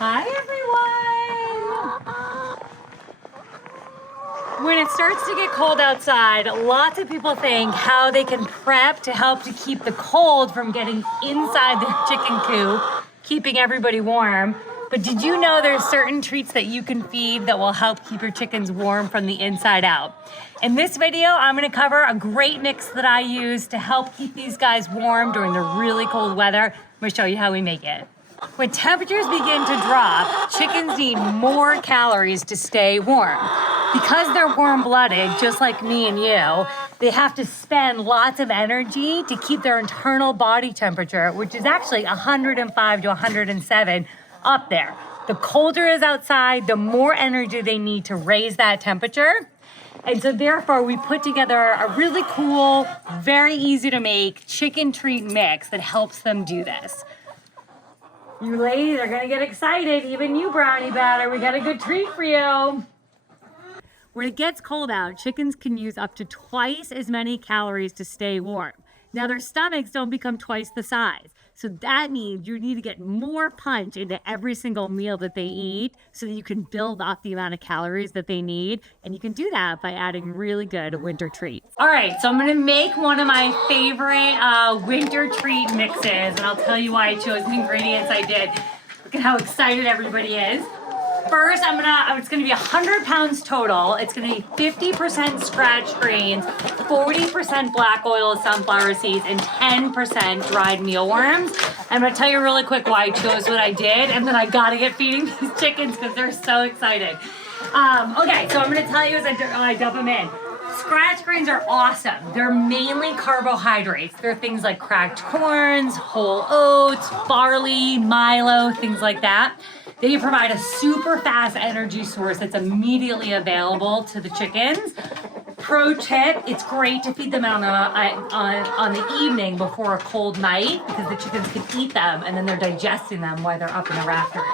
Hi everyone! When it starts to get cold outside, lots of people think how they can prep to help to keep the cold from getting inside their chicken coop, keeping everybody warm. But did you know there's certain treats that you can feed that will help keep your chickens warm from the inside out? In this video, I'm gonna cover a great mix that I use to help keep these guys warm during the really cold weather. I'm gonna show you how we make it. When temperatures begin to drop, chickens need more calories to stay warm. Because they're warm-blooded, just like me and you, they have to spend lots of energy to keep their internal body temperature, which is actually 105 to 107, up there. The colder it is outside, the more energy they need to raise that temperature. And so therefore, we put together a really cool, very easy to make chicken treat mix that helps them do this. You ladies are gonna get excited, even you brownie batter, we got a good treat for you. When it gets cold out, chickens can use up to twice as many calories to stay warm. Now their stomachs don't become twice the size. So that means you need to get more punch into every single meal that they eat so that you can build up the amount of calories that they need. And you can do that by adding really good winter treats. All right, so I'm gonna make one of my favorite winter treat mixes, and I'll tell you why I chose the ingredients I did. Look at how excited everybody is. First, it's gonna be 100 pounds total. It's gonna be 50% scratch grains, 40% black oil of sunflower seeds, and 10% dried mealworms. I'm gonna tell you really quick why I chose what I did, and then I gotta get feeding these chickens because they're so excited. Okay, so I'm gonna tell you as I dump them in. Scratch grains are awesome. They're mainly carbohydrates. They're things like cracked corns, whole oats, barley, Milo, things like that. They provide a super fast energy source that's immediately available to the chickens. Pro tip, it's great to feed them on the evening before a cold night because the chickens can eat them and then they're digesting them while they're up in the rafters.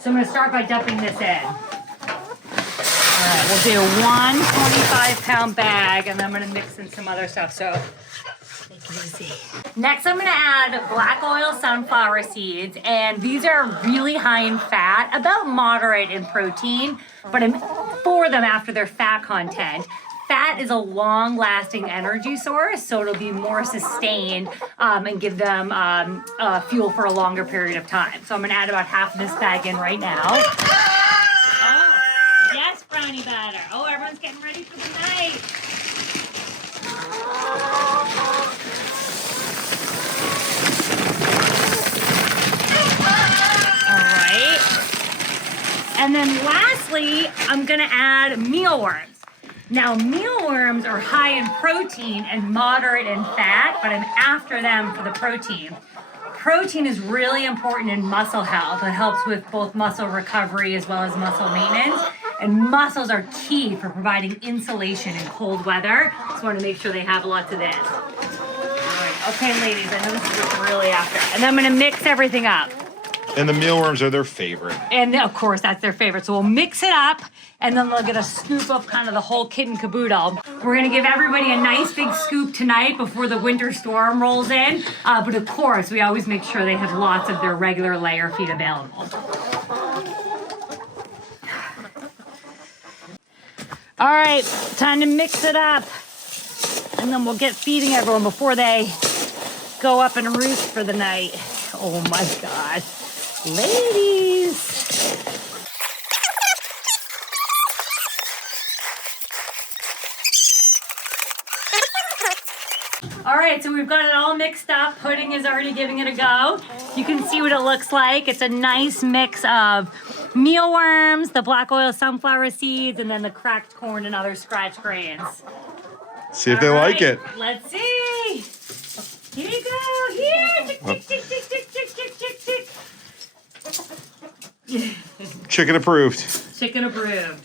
So I'm gonna start by dumping this in. All right, we'll do one 25-pound bag and then I'm gonna mix in some other stuff, so make it easy. Next, I'm gonna add black oil sunflower seeds, and these are really high in fat, about moderate in protein, but I'm for them after their fat content. Fat is a long-lasting energy source, so it'll be more sustained and give them fuel for a longer period of time. So I'm gonna add about half of this bag in right now. Oh, yes, brownie batter. Oh, everyone's getting ready for the night. And then lastly, I'm gonna add mealworms. Now, mealworms are high in protein and moderate in fat, but I'm after them for the protein. Protein is really important in muscle health. It helps with both muscle recovery as well as muscle maintenance. And muscles are key for providing insulation in cold weather. Just want to make sure they have lots of this. All right, okay, ladies, I know this is what you're really after. And then I'm gonna mix everything up. And the mealworms are their favorite. And of course, that's their favorite. So we'll mix it up, and then they'll get a scoop of kind of the whole kit and caboodle. We're gonna give everybody a nice big scoop tonight before the winter storm rolls in. But of course, we always make sure they have lots of their regular layer feed available. All right, time to mix it up. And then we'll get feeding everyone before they go up and roost for the night. Oh my God. Ladies. All right, so we've got it all mixed up. Pudding is already giving it a go. You can see what it looks like. It's a nice mix of mealworms, the black oil sunflower seeds, and then the cracked corn and other scratch grains. See if they like it. Let's see. Here you go. Here. Tick, tick, tick, tick, tick, tick, tick, tick, tick. Chicken approved. Chicken approved.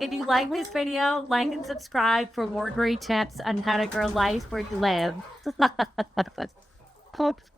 If you like this video, like and subscribe for more great tips on how to grow life where you live.